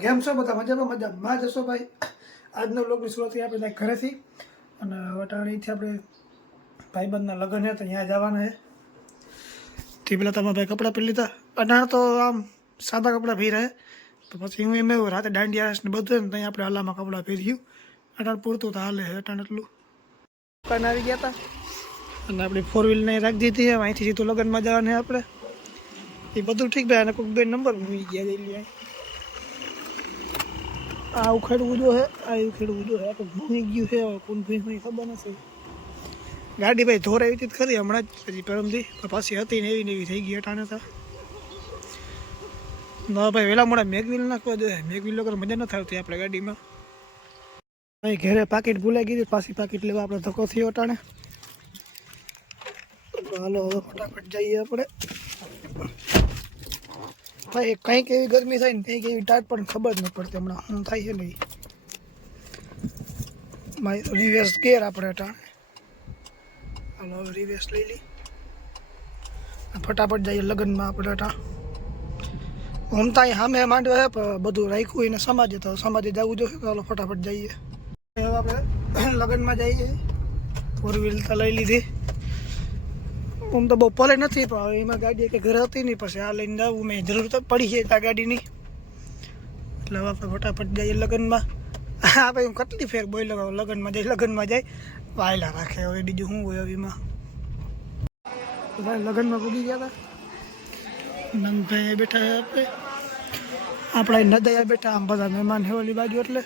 કેમ છો બધા? મજામાં મજામાં જશો ભાઈ. આજનો વ્લોગની શરૂઆત આપણે ઘરેથી અને વટાણીથી આપણે ભાઈબંધના લગ્ન છે તો ત્યાં જવાના છે. તે પહેલાં તમે ભાઈ કપડાં પહેરી લીધા. અટાણ તો આમ સાદા કપડાં પહેરે તો પછી હું એમ એવું રાતે દાંડિયા ને બધું ને ત્યાં આપણે હાલામાં કપડાં પહેર્યું. અટાણ પૂરતું તો હાલે છે અટાણ એટલું. દુકાન આવી ગયા હતા અને આપણી 4 વ્હીલને રાખી દીધી છે. અહીંથી સીધું લગ્નમાં જવાના આપણે. એ બધું ઠીક ભાઈ. અને કોઈક બે નંબર મૂકી ગયા જઈ લે. આ ઉખેડવું જો હે, આ ઉખેડવું જો હે. આ તો ભૂઈ ગયું છે, કોણ ભૂઈ ખબર નથી. ગાડી ભાઈ ધોરાવી હતી ખરી હમણાં જ પછી પરમથી, પાછી હતી ને એવી થઈ ગઈ અટાણે તો. ના ભાઈ વહેલા મોડા મેગવીલ નાખવા જોઈએ. મેગવીલ વગર મજા ન આવતી આપણે ગાડીમાં. ભાઈ ઘરે પાકીટ ભૂલાઈ ગઈ, પાછી પાકીટ લેવા આપણે ધક્કો થયો અટાણે. હાલો હવે ફટાફટ જઈએ આપણે. ભાઈ કંઈક એવી ગરમી થાય ને કંઈક એવી ટાટ પણ ખબર નહીં પડતી હમણાં શું થાય છે નહીં. ભાઈ રિવેર્સ ગેર આપણે અટાણે. હાલો હવે રિવેર્સ લઈ લઈ ફટાફટ જઈએ લગ્નમાં આપણે અટાણ. આમ તો અહીં સામે માંડવા છે પણ બધું રાખ્યું એને સમાજે, તો સમાજે જવું જોઈએ. તો હાલો ફટાફટ જઈએ. હવે આપણે લગ્નમાં જઈએ. 4 વ્હીલ તો લઈ લીધી. આમ તો બહુ પલે નથી પણ એમાં ગાડી કે ઘરે હતી નહીં, પછી આ લઈને જવું મેં જરૂર તો પડી છે આ ગાડીની. એટલે હવે આપણે ફટાફટ જઈએ લગ્નમાં. હા ભાઈ હું કેટલી ફેર બોલ્યો લગ્નમાં જાય વાયલા રાખે. હવે બીજું શું હોય એમાં. ભાઈ લગ્નમાં પૂગી ગયા હતા. નંદભાઈ બેઠા આપણે આપણા નદયા બેઠા. આમ બધા મહેમાન હેવલી બાજુ એટલે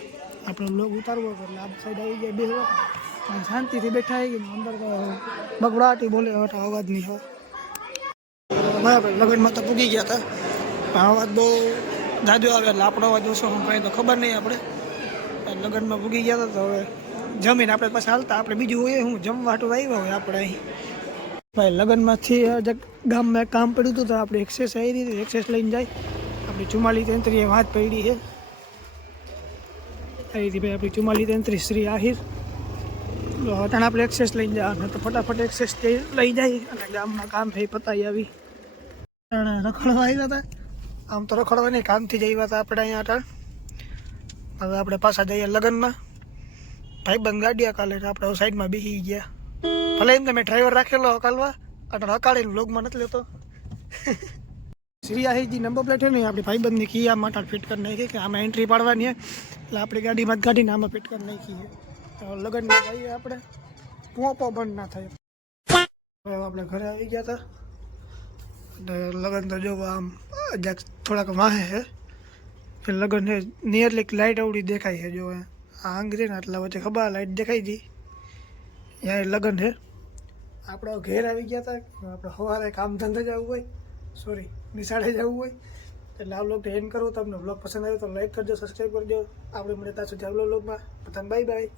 આપણે લોગ ઉતારવો એટલે આ સાઈડ આવી જાય બેસવા. શાંતિથી બેઠા આવી ગઈ. અંદર તો બગડાટી બોલે અવાજ નહીં હોય. બરાબર લગ્નમાં તો પૂગી ગયા હતા. અવાજ બહુ જાજો આવે એટલે આપણો અવાજ ઓછો સંભળાય તો ખબર નહીં. આપણે લગ્નમાં પૂગી ગયા હતા તો હવે જમીને આપણે પાછા હાલતા. આપણે બીજું હોય હું જમવા હાટું આવ્યા હોય આપણે અહીં. ભાઈ લગ્નમાંથી ગામમાં એક કામ પડ્યું હતું તો આપણે એક્સેસ આવી હતી. એક્સેસ લઈને જાય આપણી 4433 વાત પડી છે. આવી હતી ભાઈ આપણી 4433 શ્રી આહિર. અટાણે આપણે એક્સેસ લઈને જવાના તો ફટાફટ એક્સેસ લઈ જાય અને ગામમાં કામ થઈ પતાવી આવી. રખડવા આવ્યા હતા. આમ તો રખડવા નહીં, કામથી જ આવ્યા હતા આપણે અહીંયા અટાણ. હવે આપણે પાછા જઈએ લગ્નમાં. ભાઈબંધ ગાડીયા કાલે આપણે સાઈડમાં બેસી ગયા. ભલે એમ તમે ડ્રાઈવર રાખેલો હકાલવા, અટાણ હકાળીને વ્લોગમાં નથી લેતો. શ્રી આહિરજી નંબર પ્લેટ છે ને આપણી ભાઈબંધની કી આમાં અટાણ ફિટ કરી નાખી કે આમાં એન્ટ્રી પાડવાની એટલે આપણી ગાડીમાં જ ગાડીને આમાં ફિટ કરી નાખી છે. લગ્નમાં જઈએ આપણે પોપો બંધ ના થાય. હવે આપણે ઘરે આવી ગયા હતા. લગ્ન તો જો આમ થોડાક વાહે છે. લગ્ન છે નિયરલી લાઇટ અવડી દેખાય છે. જો આ આંગળી ને એટલા વચ્ચે ખબર લાઇટ દેખાઈ હતી. ત્યાં લગ્ન છે. આપણે ઘેર આવી ગયા હતા. આપણે સવારે કામ ધંધે જવું હોય, સોરી નિશાળે જવું હોય એટલે આ બ્લોગ એન્ડ કરવું. તમને બ્લોગ પસંદ આવ્યો તો લાઈક કરજો, સબસ્ક્રાઈબ કરજો. આપણે મળે ત્યાં સુધી આગલો બ્લોગમાં. બધાને બાય બાય.